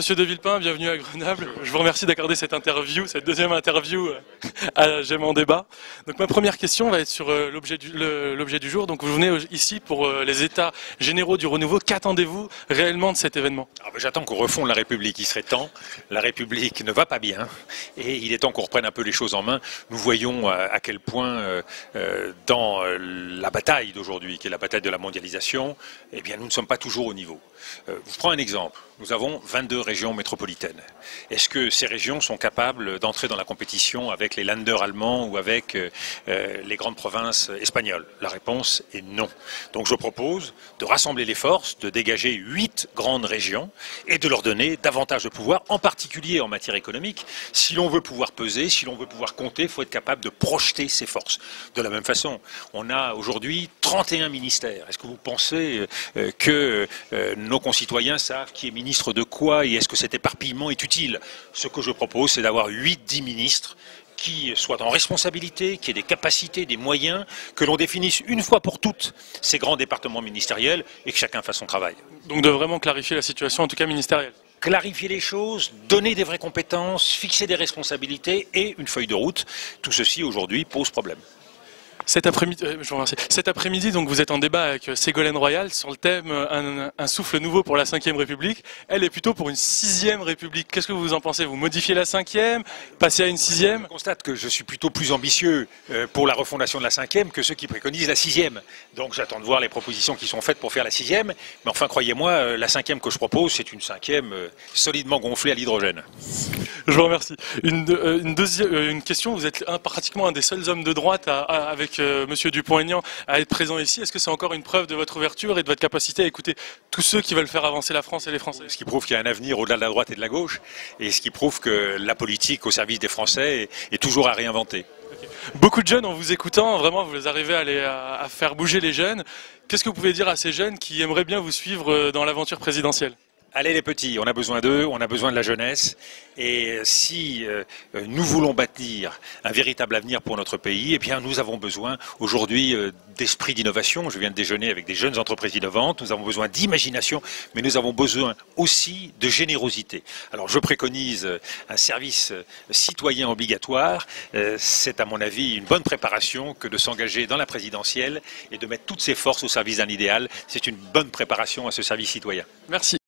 Monsieur De Villepin, bienvenue à Grenoble. Je vous remercie d'accorder cette interview, cette deuxième interview à J'aime en débat. Donc ma première question va être sur l'objet du jour. Donc vous venez ici pour les états généraux du renouveau. Qu'attendez-vous réellement de cet événement? J'attends qu'on refonde la République, il serait temps. La République ne va pas bien et il est temps qu'on reprenne un peu les choses en main. Nous voyons à quel point dans la bataille d'aujourd'hui, qui est la bataille de la mondialisation, eh bien nous ne sommes pas toujours au niveau. Je prends un exemple. Nous avons 22 régions métropolitaines. Est-ce que ces régions sont capables d'entrer dans la compétition avec les Länder allemands ou avec les grandes provinces espagnoles? La réponse est non. Donc je propose de rassembler les forces, de dégager 8 grandes régions et de leur donner davantage de pouvoir, en particulier en matière économique. Si l'on veut pouvoir peser, si l'on veut pouvoir compter, il faut être capable de projeter ses forces. De la même façon, on a aujourd'hui 31 ministères. Est-ce que vous pensez que nos concitoyens savent qui est ministre de quoi et est-ce que cet éparpillement est utile? Ce que je propose, c'est d'avoir 8-10 ministres qui soient en responsabilité, qui aient des capacités, des moyens, que l'on définisse une fois pour toutes ces grands départements ministériels et que chacun fasse son travail. Donc de vraiment clarifier la situation, en tout cas ministérielle. Clarifier les choses, donner des vraies compétences, fixer des responsabilités et une feuille de route. Tout ceci aujourd'hui pose problème. Cet après-midi, donc vous êtes en débat avec Ségolène Royal sur le thème un souffle nouveau pour la Ve République. Elle est plutôt pour une 6e République. Qu'est-ce que vous en pensez? Vous modifiez la 5e, passez à une 6e? Je constate que je suis plutôt plus ambitieux pour la refondation de la 5e que ceux qui préconisent la 6e. Donc j'attends de voir les propositions qui sont faites pour faire la 6e. Mais enfin, croyez-moi, la 5e que je propose, c'est une 5e solidement gonflée à l'hydrogène. Je vous remercie. Une question, vous êtes pratiquement un des seuls hommes de droite avec Monsieur Dupont-Aignan à être présent ici. Est-ce que c'est encore une preuve de votre ouverture et de votre capacité à écouter tous ceux qui veulent faire avancer la France et les Français? Ce qui prouve qu'il y a un avenir au-delà de la droite et de la gauche, et ce qui prouve que la politique au service des Français est toujours à réinventer. Okay. Beaucoup de jeunes, en vous écoutant, vraiment, vous arrivez à faire bouger les jeunes. Qu'est-ce que vous pouvez dire à ces jeunes qui aimeraient bien vous suivre dans l'aventure présidentielle? Allez les petits, on a besoin d'eux, on a besoin de la jeunesse. Et si nous voulons bâtir un véritable avenir pour notre pays, eh bien nous avons besoin aujourd'hui d'esprit d'innovation. Je viens de déjeuner avec des jeunes entreprises innovantes. Nous avons besoin d'imagination, mais nous avons besoin aussi de générosité. Alors je préconise un service citoyen obligatoire. C'est à mon avis une bonne préparation que de s'engager dans la présidentielle et de mettre toutes ses forces au service d'un idéal. C'est une bonne préparation à ce service citoyen. Merci.